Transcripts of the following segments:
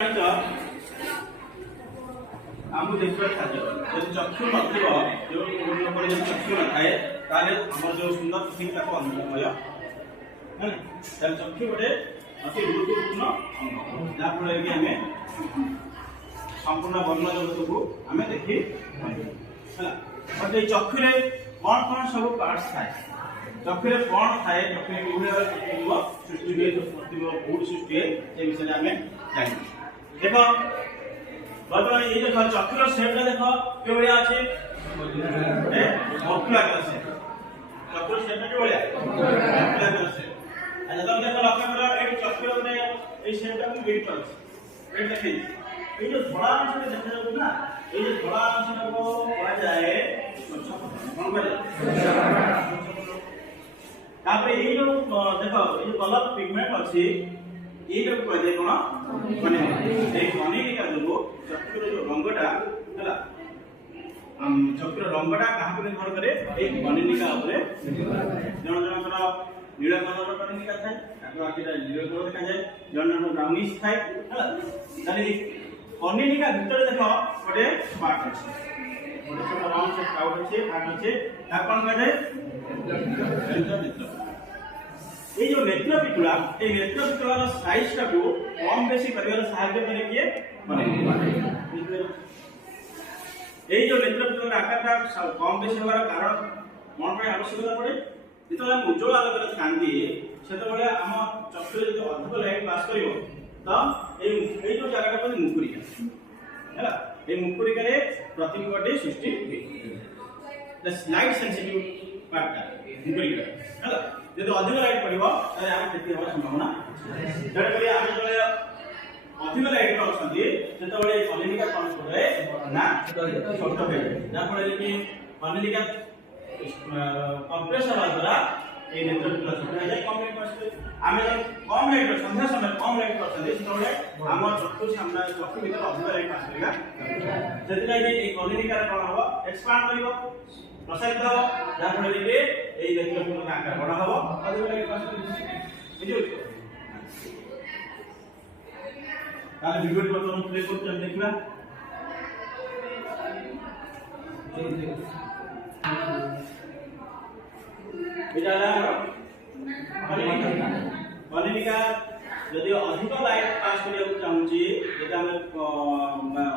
आमको देखिए खाद्य यदि चक्षु नथिब जो लोक चक्षु न थाए ताले हमर जो सुंदर पृथ्वी को अनुमय है ताले चक्षु गोटे अति गुरुत्वपूर्ण अंग जहाँ फल कि आम संपूर्ण वर्ण जगत को आम देखी है चक्षुरे कौन कौन सब पार्ट्स थाए चक्षुरे कौन थाए चक्षु विभिन्न सृष्टि हुए बहुत सृष्टि है ये विषय आम जान देख बर्तमान ये देखो चक्षुर शेपटा देखो के बढ़िया আছে वर्तुलाकार शेप चक्षुर शेपटा के बढ़िया वर्तुलाकार शेप अच्छा तुम देखो लक्ष्य करो एक चक्षुर में এই शेपटा को बिल्ड करছে এই দেখি এই যে ধলা অংশটা দেখা যাচ্ছে না এই যে ধলা অংশটা को বলা যায় কোন বলে তারপরে এই যে দেখো এই যে কলর পিগমেন্ট আছে এইটা কইলে কোন মানে এই কণিকা जो चक्षुर जो रंगटा हैला चक्षुर रंगटा काहा निर्भर करे एक कणिका ऊपर जण जणकर नीला कलर कणिका थाए ताको आखिरा नीला कलर देखा जाए जण जण ब्राउनिश थाए हैला ताले कणिका भीतर देखो गोटे पार्ट अछि गोटे छोटा राउंड से पाउडर अछि पार्ट अछि ता कोन कह जाए ये जो नेत्र पिटुला ए नेत्र पिटुलार साइज टा को कम बेसी करिवार सहायता करे किए এই যে নেত্র পিটুলার আকারটা কম বেশি হওয়ার কারণ মন ପାଇଁ আবশ্যকতা পড়ে যেতବେଳେ ଆମେ উজ্জ্বল আলোকରେ ଥାନ୍ତି সেতବେଳେ ଆମ ଚକ୍ଷୁରେ ଯଦି ଅଧିକ ଲାଇଟ୍ ପାସ୍ କରିବ ତ এই যে জায়গাটা পড়ে মুকুরিকা ହେଲା এই মুকুরিকারে প্রতিবিম্বটি সৃষ্টি ହୁଏ দ লাইট সেনসিটিভ পার্টটা মুকুরিকা ହେଲା যদি ଅଧିକ লাইট পড়িବ তাহলে ଆମେ କ୍ଷତି ହେବାର ସମ୍ଭାବନା ଅଛି যেটা କରି ଆମେ ଯେତେବେଳେ ଅଧିକ ଲାଇଟ୍ ଅଛନ୍ତି ସେତେବେଳେ କନିକା କଣ କରେ ନା ଛୋଟ ହୁଏ ଯାହା ଫଳରେ କି କନିକା କମ୍ପ୍ରେସ ହେବା ଦ୍ୱାରା এই ନେତ୍ର ପିଟୁଲା ଛୋଟ ହେଇଯାଏ କମ ଲାଇଟ୍ ଆସେ ଆମେ କମ ଲାଇଟ୍ ସନ୍ଧ୍ୟା ସମୟରେ କମ ଲାଇଟ୍ ଅଛନ୍ତି ସେତେବେଳେ ଆମ ଚକ୍ଷୁ ସାମ୍ନା ଚକ୍ଷୁ ଭିତରେ ଅଧିକ ଲାଇଟ୍ ଆସିବା ସେଥିଲାଗି এই କନିକାର କଣ ହବ ଏକ୍ସପାଣ୍ଡ କରିବ ପ୍ରସାରିତ ହବ ଯାହା ଫଳରେ କି এই ନେତ୍ର ପିଟୁଲା ଆକାର ବଡ଼ ହବ ଅଧିକ ଲାଇଟ୍ ଆସିବ ବୁଝିଲେ তাহলে ভিডিওটি বর্তমান প্লে করতে আমি দেখবা এটা কনিকা যদি অধিক লাইট পাস করিବାକୁ চাହୁଛି যেটা ଆମେ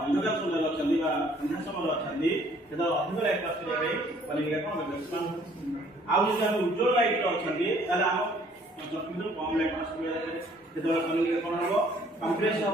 ଅନ୍ଧକାର ସମୟରେ ଅଛନ୍ତି ବା ଅନ୍ଧାର ସମୟରେ ଅଛନ୍ତି ସେତେବେଳେ ଅଧିକ ଲାଇଟ୍ ପାସ୍ କରିବା ପାଇଁ କନିକା କ'ଣ ଏକ୍ସପାଣ୍ଡ ଆଉ ଯଦି ଆମେ ଉଜ୍ଜ୍ୱଳ ଲାଇଟ୍ ଅଛନ୍ତି ତାହେଲେ ଆମ ଚକ୍ଷୁରୁ କମ ଲାଇଟ୍ ପାସ୍ କରିବା ସେତେବେଳେ କନିକା କ'ଣ ହବ କମ୍ପ୍ରେସ ହବ